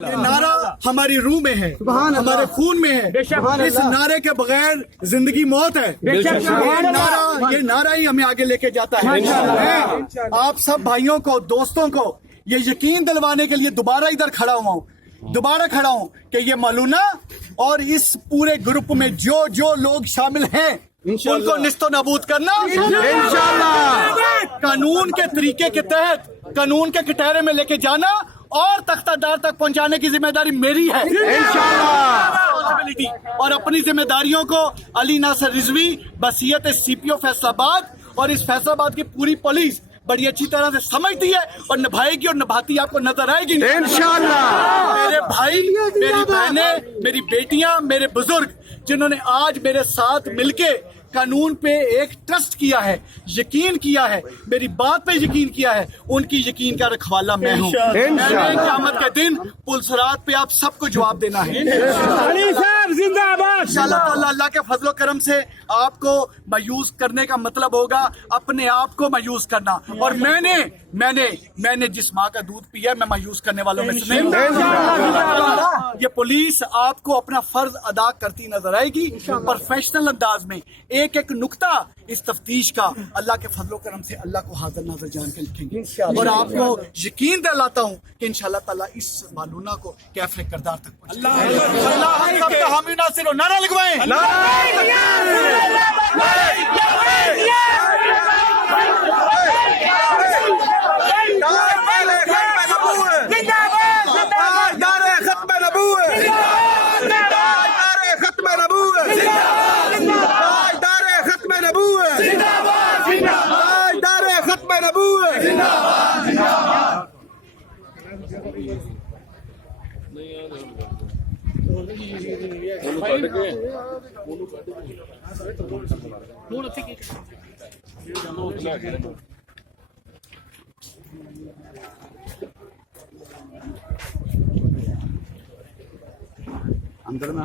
یہ نعرہ ہماری روح میں ہے، ہمارے خون میں ہے، اس نعرے کے بغیر زندگی موت ہے۔ یہ نعرہ ہی ہمیں آگے لے کے جاتا ہے۔ میں آپ سب بھائیوں کو، دوستوں کو یہ یقین دلوانے کے لیے دوبارہ ادھر کھڑا ہوں کہ یہ مولونا اور اس پورے گروپ میں جو لوگ شامل ہیں ان کو نیست و نابود کرنا انشاءاللہ، قانون کے طریقے کے تحت قانون کے کٹہرے میں لے کے جانا اور تختہ دار تک پہنچانے کی ذمہ داری میری ہے انشاءاللہ۔ اور اپنی ذمہ داریوں کو علی ناصر رضوی بصیت سی پی او فیصل آباد اور اس فیصل آباد کی پوری پولیس بڑی اچھی طرح سے سمجھتی ہے اور نبھائے گی اور نبھاتی آپ کو نظر آئے گی انشاءاللہ۔ میرے بھائی، میری بہنیں، میری بیٹیاں، میرے بزرگ جنہوں نے آج میرے ساتھ مل کے قانون پہ ایک ٹرسٹ کیا ہے، یقین کیا ہے، میری بات پہ یقین کیا ہے، ان کی یقین کا رکھوالا میں ہوں۔ قیامت کے دن پلسرات پہ آپ سب کو جواب دینا ہے انشاءاللہ تعالیٰ۔ اللہ کے فضل و کرم سے آپ کو مایوس کرنے کا مطلب ہوگا اپنے آپ کو مایوس کرنا، اور میں نے جس ماں کا دودھ پیا میں مایوس کرنے والوں میں سے نہیں ہوں۔ یہ پولیس آپ کو اپنا فرض ادا کرتی نظر آئے گی پروفیشنل انداز میں، ایک ایک نقطہ اس تفتیش کا اللہ کے فضل و کرم سے اللہ کو حاضر ناظر جان کے لکھیں گے، اور آپ کو یقین دلاتا ہوں کہ انشاءاللہ تعالیٰ اس مولونا کو کیفر کردار تک پہنچائیں۔ اللہ ہم سب کا حامی ناصر ہو، نعرہ لگوائیں۔ اندر میں